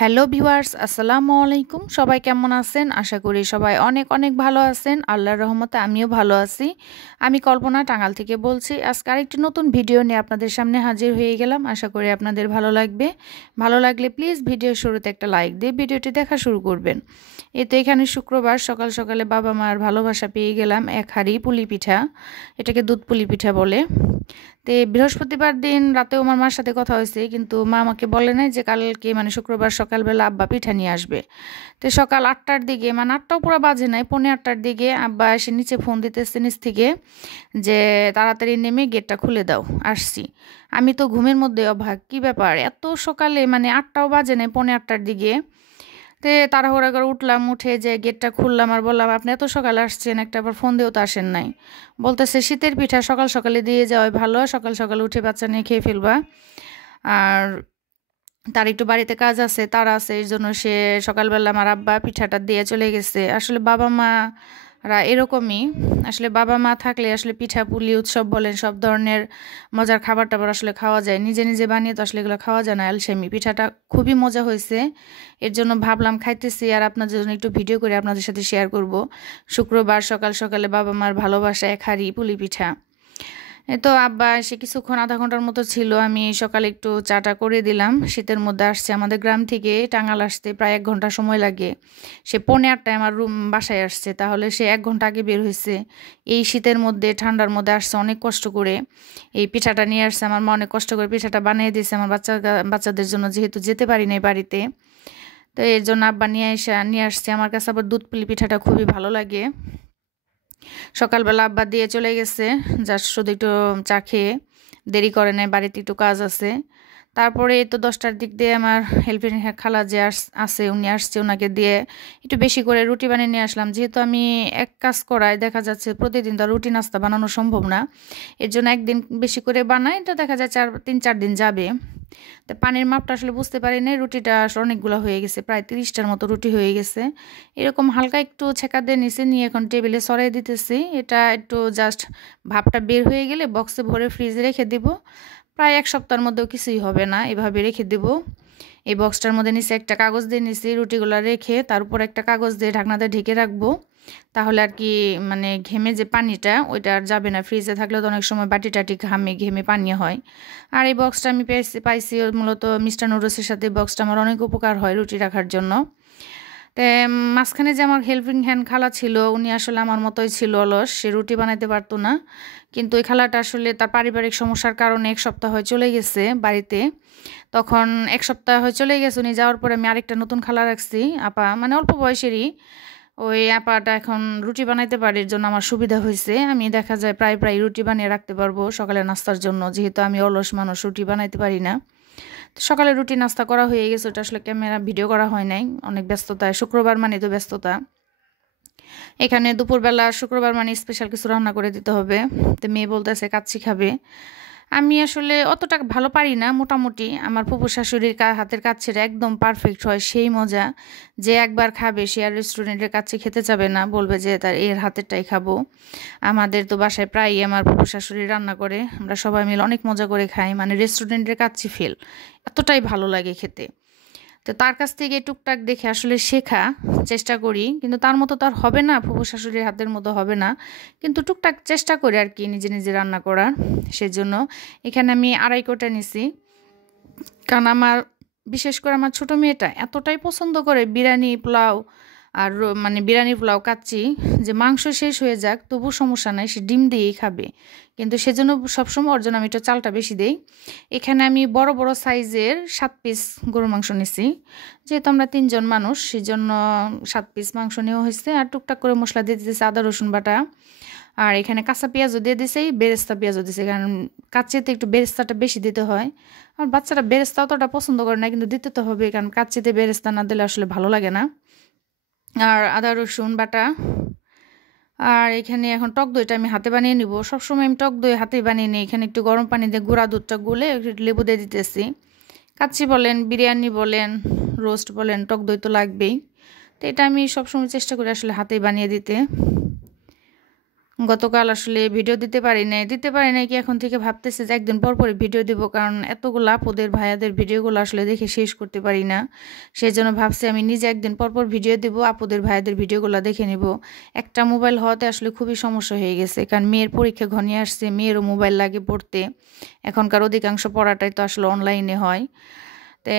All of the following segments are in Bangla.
হ্যালো ভিউয়ার্স, আসসালামু আলাইকুম। সবাই কেমন আছেন? আশা করি সবাই অনেক অনেক ভালো আছেন। আল্লাহর রহমতে আমিও ভালো আছি। আমি কল্পনা টাঙ্গাইল থেকে বলছি। আজকে আরেকটি নতুন ভিডিও নিয়ে আপনাদের সামনে হাজির হয়ে গেলাম। আশা করি আপনাদের ভালো লাগবে। ভালো লাগলে প্লিজ ভিডিওর শুরুতে একটা লাইক দিয়ে ভিডিওটি দেখা শুরু করবেন। এই তো এখানে শুক্রবার সকাল সকালে বাবা মার ভালোবাসা পেয়ে গেলাম এক হাঁড়ি পুলি পিঠা। এটাকে দুধ পুলি পিঠা বলে। তো বৃহস্পতিবার দিন রাতেও আমার মার সাথে কথা হয়েছে, কিন্তু মা আমাকে বলে নাই যে কালকে মানে শুক্রবার সকালবেলা আব্বা পিঠা নিয়ে আসবে। তো সকাল 8টার দিকে, মানে 8টাও পুরো বাজে নাই, 8:45টার দিকে আব্বা এসে নিচে ফোন দিতেছে নিচ থেকে যে তাড়াতাড়ি নেমে গেটটা খুলে দাও, আসছি। আমি তো ঘুমের মধ্যে অবাক, কি ব্যাপার এত সকালে, মানে 8টাও বাজে নাই, 8:45টার দিকে। তে তাড়াহুড়া করে উঠলাম, উঠে যে গেটটা খুললাম আর বললাম আপনি এত সকালে আসছেন, একটা আবার ফোন দিয়েও তো আসেন নাই। বলতেছে শীতের পিঠা সকাল সকালে দিয়ে যাওয়াই ভালো, সকাল সকাল উঠে বাচ্চা নিয়ে খেয়ে ফেলবা। আর তার একটু বাড়িতে কাজ আছে, তার আছে, এই জন্য সে সকালবেলা আমার আব্বা পিঠাটা দিয়ে চলে গেছে। আসলে বাবা মারা এরকমই। আসলে বাবা মা থাকলে আসলে পিঠা পুলি উৎসব বলেন সব ধরনের মজার খাবার টাবার আসলে খাওয়া যায়। নিজে নিজে বানিয়ে তো আসলে এগুলো খাওয়া যায় না। আলসেমি পিঠাটা খুবই মজা হয়েছে, এর জন্য ভাবলাম খাইতেছি আর আপনাদের জন্য একটু ভিডিও করে আপনাদের সাথে শেয়ার করব। শুক্রবার সকাল সকালে বাবা মার ভালোবাসা এক হাঁড়ি পুলি পিঠা। এই তো আব্বা এসে কিছুক্ষণ আধা ঘন্টার মতো ছিল। আমি সকালে একটু চাটা করে দিলাম। শীতের মধ্যে আসছে, আমাদের গ্রাম থেকে টাঙ্গাইল আসতে প্রায় 1 ঘন্টা সময় লাগে। সে 8:45টায় আমার বাসায় আসছে, তাহলে সে 1 ঘন্টা আগে বের হয়েছে। এই শীতের মধ্যে ঠান্ডার মধ্যে আসছে অনেক কষ্ট করে। এই পিঠাটা নিয়ে আসছে, আমার মা অনেক কষ্ট করে পিঠাটা বানিয়ে দিয়েছে আমার বাচ্চাদের জন্য, যেহেতু যেতে পারি নাই বাড়িতে। তো এর জন্য আব্বা নিয়ে আসছে। আমার কাছে আবার দুধ পুলি পিঠাটা খুবই ভালো লাগে। সকালবেলা আব্বা দিয়ে চলে গেছে, জাস্ট শুধু একটু চা খেয়ে, দেরি করে নেয়, বাড়িতে একটু কাজ আছে। তারপরে এই তো 10টার দিক দিয়ে আমার হেল্পিং খালা যে আছে উনি আসছে, ওনাকে দিয়ে একটু বেশি করে রুটি বানিয়ে নিয়ে আসলাম। যেহেতু আমি এক কাজ করাই, দেখা যাচ্ছে প্রতিদিন তো রুটি নাস্তা বানানো সম্ভব না, এর জন্য একদিন বেশি করে বানাই, এটা দেখা যায় 3-4 দিন যাবে। তো পানির মাপটা আসলে বুঝতে পারি না, রুটিটা আসলে অনেকগুলো হয়ে গেছে, প্রায় 30টার মতো রুটি হয়ে গেছে। এরকম হালকা একটু ছেঁকা দিয়ে নিচে নিয়ে এখন টেবিলে সরাই দিতেছি। এটা একটু জাস্ট ভাপটা বের হয়ে গেলে বক্সে ভরে ফ্রিজে রেখে দিব। প্রায় 1 সপ্তাহের মধ্যেও কিছুই হবে না, এভাবে রেখে দেব। এই বক্সটার মধ্যে নিচে একটা কাগজ দিয়ে নিছি, রুটিগুলো রেখে তার উপর একটা কাগজ দিয়ে ঢাকনা দিয়ে ঢেকে রাখবো। তাহলে আর কি মানে ঘেমে যে পানিটা ওইটা আর যাবে না। ফ্রিজে থাকলে তো অনেক সময় বাটি টাটি ঘেমে পানি হয়। আর এই বক্সটা আমি পাইছি মূলত মিস্টার নুডলসের সাথে। বক্সটা আমার অনেক উপকার হয় রুটি রাখার জন্য। তো মাঝখানে যে আমার হেল্পিং হ্যান্ড খালা ছিল, উনি আসলে আমার মতোই ছিল, অলস, সে রুটি বানাইতে পারতো না। কিন্তু ওই খালাটা আসলে তার পারিবারিক সমস্যার কারণে 1 সপ্তাহ হয়ে চলে গেছে বাড়িতে। তখন 1 সপ্তাহ হয়ে চলে গেছে উনি যাওয়ার পরে, আমি আরেকটা নতুন খালা রাখছি, আপা, মানে অল্প বয়সেরই। ওই আপাটা এখন রুটি বানাইতে পারে, এর জন্য আমার সুবিধা হয়েছে। আমি দেখা যায় প্রায় প্রায় রুটি বানিয়ে রাখতে পারবো সকালে নাস্তার জন্য, যেহেতু আমি অলস মানুষ, রুটি বানাইতে পারি না। তো সকালে রুটি নাস্তা করা হয়ে গেছে, ওটা আসলে ক্যামেরা ভিডিও করা হয় নাই, অনেক ব্যস্ততায়, শুক্রবার মানে তো ব্যস্ততা। এখানে দুপুরবেলা শুক্রবার মানে স্পেশাল কিছু রান্না করে দিতে হবে। তো মেয়ে বলতেছে কাচ্চি খাবে। আমি আসলে অতটা ভালো পারি না, মোটামুটি। আমার ফুফু শাশুড়ির হাতের কাচ্চিটা একদম পারফেক্ট হয়, সেই মজা। যে একবার খাবে সে আর রেস্টুরেন্টের কাচ্চি খেতে যাবে না, বলবে যে তার এর হাতেরটাই খাবো। আমাদের তো বাসায় প্রায়ই আমার ফুফু শাশুড়ি রান্না করে, আমরা সবাই মিলে অনেক মজা করে খাই, মানে রেস্টুরেন্টের কাচ্চি ফেল, এতটাই ভালো লাগে খেতে। তো তার কাছ থেকে টুকটাক দেখে আসলে শেখা চেষ্টা করি, কিন্তু তার মতো তার হবে না, ফুফু শাশুড়ির হাতের মতো হবে না। কিন্তু টুকটাক চেষ্টা করি আর কি নিজে নিজে রান্না করার। সেজন্য এখানে আমি 2.5 কোটা নিছি, কারণ আমার, বিশেষ করে আমার ছোট মেয়েটা এতটাই পছন্দ করে বিরিয়ানি পোলাও। আর মানে বিরিয়ানি পোলাও কাচ্চি, যে মাংস শেষ হয়ে যাক তবু সমস্যা নাই, সে ডিম দিয়েই খাবে। কিন্তু সেজন্য সবসময় ওর জন্য আমি একটু চালটা বেশি দেই। এখানে আমি বড় বড় সাইজের 7 পিস গরুর মাংস নিছি, যেহেতু আমরা 3 জন মানুষ, সেজন্য 7 পিস মাংস নেওয়া হয়েছে। আর টুকটাক করে মশলা দিয়ে দিতেছে, আদা রসুন বাটা। আর এখানে কাঁচা পেঁয়াজও দিয়ে দিছে, বেরেস্তা পেঁয়াজও দিছে, কারণ কাচ্চিতে একটু বেরেস্তাটা বেশি দিতে হয়। আর বাচ্চারা বেরেস্তা অতটা পছন্দ করে না, কিন্তু দিতে তো হবে, কারণ কাচ্চিতে বেরেস্তা না দিলে আসলে ভালো লাগে না। আর আদা রসুন বাটা। আর এখানে এখন টক দইটা আমি হাতে বানিয়ে নিব। সবসময় আমি টক দই হাতে বানিয়ে নিই। এখানে একটু গরম পানি দিয়ে গুঁড়া দুধটা গুলে একটু লেবু দিয়ে দিতেছি। কাচ্চি বলেন, বিরিয়ানি বলেন, রোস্ট বলেন, টক দই তো লাগবেই। তো এটা আমি সবসময় চেষ্টা করি আসলে হাতেই বানিয়ে দিতে। গতকাল আসলে ভিডিও দিতে পারি নাই কি এখন থেকে ভাবতেছি যে একদিন পর পরই ভিডিও দিব, কারণ এতগুলো আপুদের ভাইয়াদের ভিডিওগুলো আসলে দেখে শেষ করতে পারি না। সেই জন্য ভাবছি আমি নিজে একদিন পর পর ভিডিও দিব, আপুদের ভাইয়াদের ভিডিওগুলো দেখে নিব। একটা মোবাইল হওয়াতে আসলে খুবই সমস্যা হয়ে গেছে, কারণ মেয়ের পরীক্ষা ঘনিয়ে আসছে, মেয়েরও মোবাইল লাগে পড়তে। এখনকার অধিকাংশ পড়াটাই তো আসলে অনলাইনে হয়। তো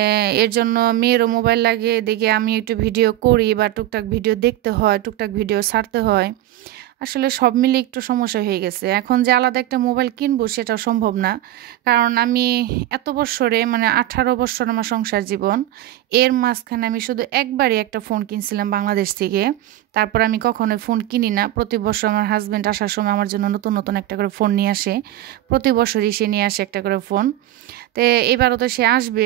এর জন্য মেয়েরও মোবাইল লাগে, দেখে আমি একটু ভিডিও করি বা টুকটাক ভিডিও দেখতে হয়, টুকটাক ভিডিও ছাড়তে হয়। আসলে সব মিলে একটু সমস্যা হয়ে গেছে। এখন যে আলাদা একটা মোবাইল কিনবো সেটাও সম্ভব না, কারণ আমি এত বছরে মানে 18 বছর আমার সংসার জীবন, এর মাঝখানে আমি শুধু একবারই একটা ফোন কিনছিলাম বাংলাদেশ থেকে। তারপর আমি কখনোই ফোন কিনি না। প্রতি বছর আমার হাজব্যান্ড আসার সময় আমার জন্য নতুন নতুন একটা করে ফোন নিয়ে আসে, প্রতি বছরই সে নিয়ে আসে একটা করে ফোন। তো এবারও তো সে আসবে,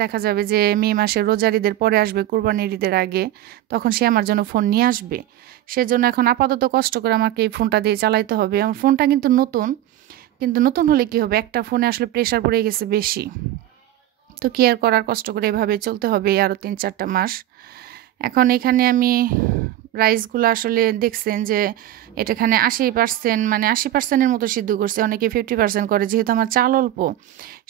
দেখা যাবে যে মে মাসে রোজার ঈদের পরে আসবে, কুরবানির ঈদের আগে, তখন সে আমার জন্য ফোন নিয়ে আসবে। সেজন্য এখন আপাতত কষ্ট করে আমাকে এই ফোনটা দিয়ে চালাইতে হবে। আমার ফোনটা কিন্তু নতুন, কিন্তু নতুন হলে কি হবে, একটা ফোনে আসলে প্রেশার পড়ে গেছে বেশি। তো কি আর করার, কষ্ট করে এভাবে চলতে হবে আরও 3-4টা মাস। এখন এখানে আমি রাইসগুলো আসলে দেখছেন যে এটাখানে 80%, মানে 80%-এর মতো সিদ্ধ করছে, অনেকে 50% করে। যেহেতু আমার চাল অল্প,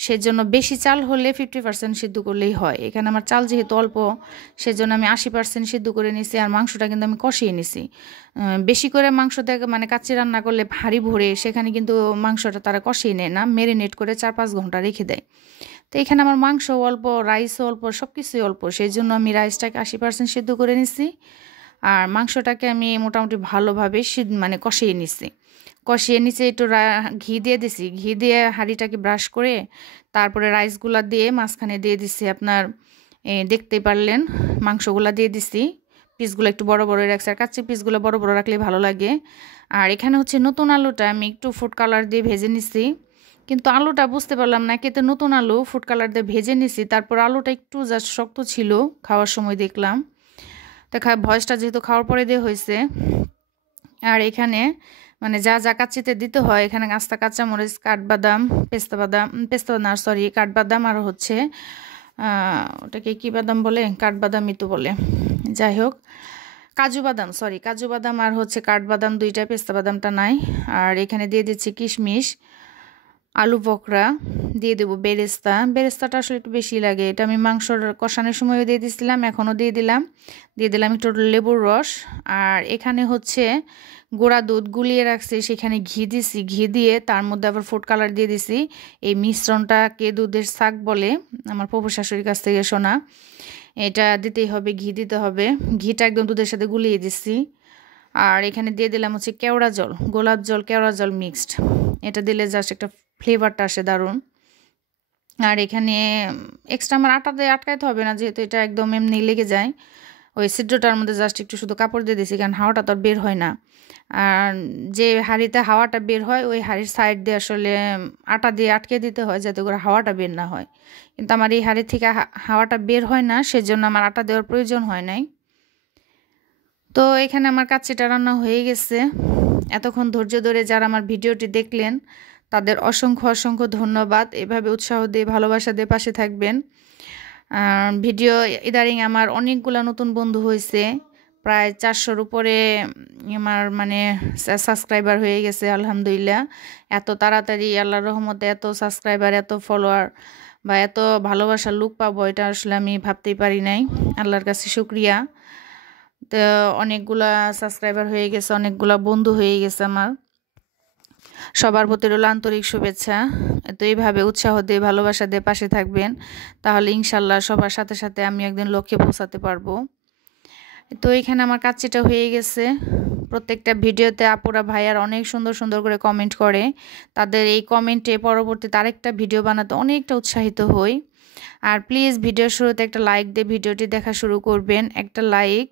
সেজন্য বেশি চাল হলে 50% সিদ্ধ করলেই হয়। এখানে আমার চাল যেহেতু অল্প, সেজন্য আমি 80% সিদ্ধ করে নিছি। আর মাংসটা কিন্তু আমি কষিয়ে নিছি। বেশি করে মাংস থেকে মানে কাচ্চি রান্না করলে ভারী ভরে, সেখানে কিন্তু মাংসটা তারা কষিয়ে নেয় না, ম্যারিনেট করে 4-5 ঘন্টা রেখে দেয়। তো এখানে আমার মাংস অল্প, রাইসও অল্প, সব কিছুই অল্প, সেই জন্য আমি রাইসটাকে 80% সিদ্ধ করে নিছি। আর মাংসটাকে আমি মোটামুটি ভালোভাবে মানে কষিয়ে নিছি। কষিয়ে নিচে একটু ঘি দিয়ে দিছি, ঘি দিয়ে হাঁড়িটাকে ব্রাশ করে তারপরে রাইসগুলা দিয়ে মাঝখানে দিয়ে দিছি আপনার, দেখতেই পারলেন মাংসগুলা দিয়ে দিছি। পিসগুলো একটু বড় বড় রাখছি, আর কাচ্চি পিসগুলো বড় বড় রাখলে ভালো লাগে। আর এখানে হচ্ছে নতুন আলুটা আমি একটু ফুড কালার দিয়ে ভেজে নিছি, কিন্তু আলুটা বুঝতে পারলাম না কিন্তু নতুন আলু ফুড কালার দিয়ে ভেজে নিছি, তারপর আলুটা একটু জাস্ট শক্ত ছিল খাওয়ার সময় দেখলাম। তো ভয়েসটা যেহেতু খাওয়ার পরে দিয়ে হয়েছে। আর এখানে মানে যা যা কাচ্চিতে দিতে হয়, এখানে আস্তা কাঁচামরিচ, কাঠবাদাম, পেস্তা না সরি কাঠবাদাম, আর হচ্ছে ওটাকে কী বাদাম বলে, কাঠবাদামই তো বলে, যাই হোক কাজু বাদাম, সরি কাজু বাদাম, আর হচ্ছে কাঠবাদাম দুইটা, পেস্তা বাদামটা নাই। আর এখানে দিয়ে দিচ্ছি কিশমিশ, আলু বকরা দিয়ে দেবো, বেরেস্তাটা আসলে একটু বেশি লাগে, এটা আমি মাংসর কষানোর সময়ও দিয়ে দিয়েছিলাম, এখনও দিয়ে দিলাম একটু লেবুর রস। আর এখানে হচ্ছে গুঁড়া দুধ গুলিয়ে রাখছি, সেখানে ঘি দিছি, ঘি দিয়ে তার মধ্যে আবার ফুড কালার দিয়ে দিছি। এই মিশ্রণটাকে দুধের শাক বলে, আমার ফুফু শাশুড়ির কাছ থেকে শোনা। এটা দিতেই হবে, ঘি দিতে হবে, ঘিটা একদম দুধের সাথে গুলিয়ে দিছি। আর এখানে দিয়ে দিলাম হচ্ছে কেওড়া জল, গোলাপ জল কেওড়া জল মিক্সড, এটা দিলে জাস্ট একটা ফ্লেভারটা আসে দারুণ। আর এখানে এক্সট্রা আমার আটা দিয়ে আটকাইতে হবে না, যেহেতু এটা একদম এমনি লেগে যায়। ওই ছিদ্রটার মধ্যে জাস্ট একটু শুধু কাপড় দিয়ে দিয়েছি, কারণ হাওয়াটা তো আর বের হয় না। আর যে হাঁড়িতে হাওয়াটা বের হয়, ওই হাঁড়ির সাইড দিয়ে আসলে আটা দিয়ে আটকে দিতে হয়, যাতে করে হাওয়াটা বের না হয়। কিন্তু আমার এই হাঁড়ি থেকে হাওয়াটা বের হয় না, সেজন্য আমার আটা দেওয়ার প্রয়োজন হয় নাই। তো এখানে আমার কাচ্চিটা রান্না হয়ে গেছে। এতক্ষণ ধৈর্য ধরে যারা আমার ভিডিওটি দেখলেন, তাদের অসংখ্য অসংখ্য ধন্যবাদ। এভাবে উৎসাহ দিয়ে ভালোবাসা দিয়ে পাশে থাকবেন। ভিডিও ইদারিং আমার অনেকগুলো নতুন বন্ধু হয়েছে, প্রায় 400-র উপরে আমার মানে সাবস্ক্রাইবার হয়ে গেছে আলহামদুলিল্লাহ। এত তাড়াতাড়ি আল্লাহর রহমতে এত সাবস্ক্রাইবার, এত ফলোয়ার বা এত ভালোবাসার লোক পাবো, এটা আসলে আমি ভাবতেই পারি নাই। আল্লাহর কাছে শুকরিয়া। তো অনেকগুলা সাবস্ক্রাইবার হয়ে গেছে, অনেকগুলা বন্ধু হয়ে গেছে আমার। সবার প্রতি রইল আন্তরিক শুভেচ্ছা। তো এইভাবে উৎসাহ দিয়ে ভালোবাসা দিয়ে পাশে থাকবেন, তাহলে ইনশাল্লাহ সবার সাথে সাথে আমি একদিন লক্ষ্যে পৌঁছাতে পারবো। তো এখানে আমার কাচ্চিটা হয়ে গেছে। প্রত্যেকটা ভিডিওতে আপুরা ভাইয়ার অনেক সুন্দর সুন্দর করে কমেন্ট করে, তাদের এই কমেন্টে পরবর্তীতে আরেকটা ভিডিও বানাতে অনেকটা উৎসাহিত হই। আর প্লিজ ভিডিওর শুরুতে একটা লাইক দিয়ে ভিডিওটি দেখা শুরু করবেন। একটা লাইক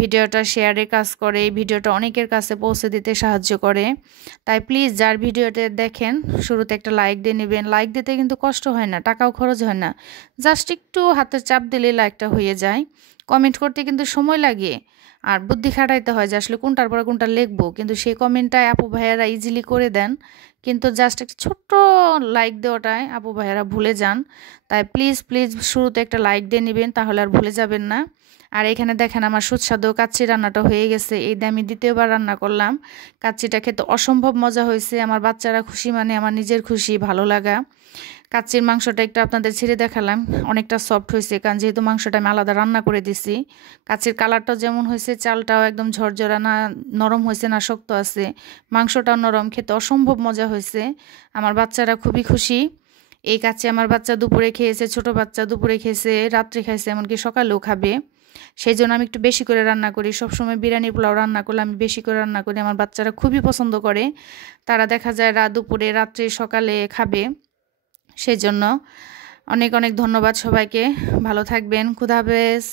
ভিডিওটা শেয়ারের কাজ করে, ভিডিওটা অনেকের কাছে পৌঁছে দিতে সাহায্য করে। তাই প্লিজ যার ভিডিওতে দেখেন শুরুতে একটা লাইক দিয়ে নেবেন। লাইক দিতে কিন্তু কষ্ট হয় না, টাকাও খরচ হয় না, জাস্ট একটু হাতের চাপ দিলে লাইকটা হয়ে যায়। কমেন্ট করতে কিন্তু সময় লাগে, আর বুদ্ধি খাটাইতে হয় যে আসলে কোনটার পরে কোনটা লিখবো, কিন্তু সেই কমেন্টটাই আপু ভাইয়ারা ইজিলি করে দেন, কিন্তু জাস্ট একটা ছোট্ট লাইক দেওয়াটাই আপু ভাইয়ারা ভুলে যান। তাই প্লিজ প্লিজ শুরুতে একটা লাইক দিয়ে নেবেন, তাহলে আর ভুলে যাবেন না। আর এখানে দেখেন আমার সুস্বাদু কাচ্চি রান্নাটা হয়ে গেছে, এই দিয়ে আমি দ্বিতীয়বার রান্না করলাম। কাচ্চিটা খেতে অসম্ভব মজা হয়েছে, আমার বাচ্চারা খুশি মানে আমার নিজের খুশি, ভালো লাগা। কাচ্চির মাংসটা একটু আপনাদের ছেড়ে দেখালাম, অনেকটা সফট হয়েছে, কারণ যেহেতু মাংসটা আমি আলাদা রান্না করে দিছি। কাচ্চির কালারটাও যেমন হয়েছে, চালটাও একদম ঝরঝরা, না নরম হয়েছে না শক্ত আছে, মাংসটাও নরম, খেতে অসম্ভব মজা হয়েছে। আমার বাচ্চারা খুবই খুশি। এই কাচ্চি আমার বাচ্চা দুপুরে খেয়েছে, ছোট বাচ্চা দুপুরে খেয়েছে, রাত্রে খাইছে, এমনকি সকালেও খাবে। সেই জন্য আমি একটু বেশি করে রান্না করি, সবসময় বিরিয়ানি পোলাও রান্না করলে আমি বেশি করে রান্না করি, আমার বাচ্চারা খুবই পছন্দ করে। তারা দেখা যায় দুপুরে, রাত্রে, সকালে খাবে। সেজন্য অনেক অনেক ধন্যবাদ সবাইকে, ভালো থাকবেন, খুদা হাফেজ।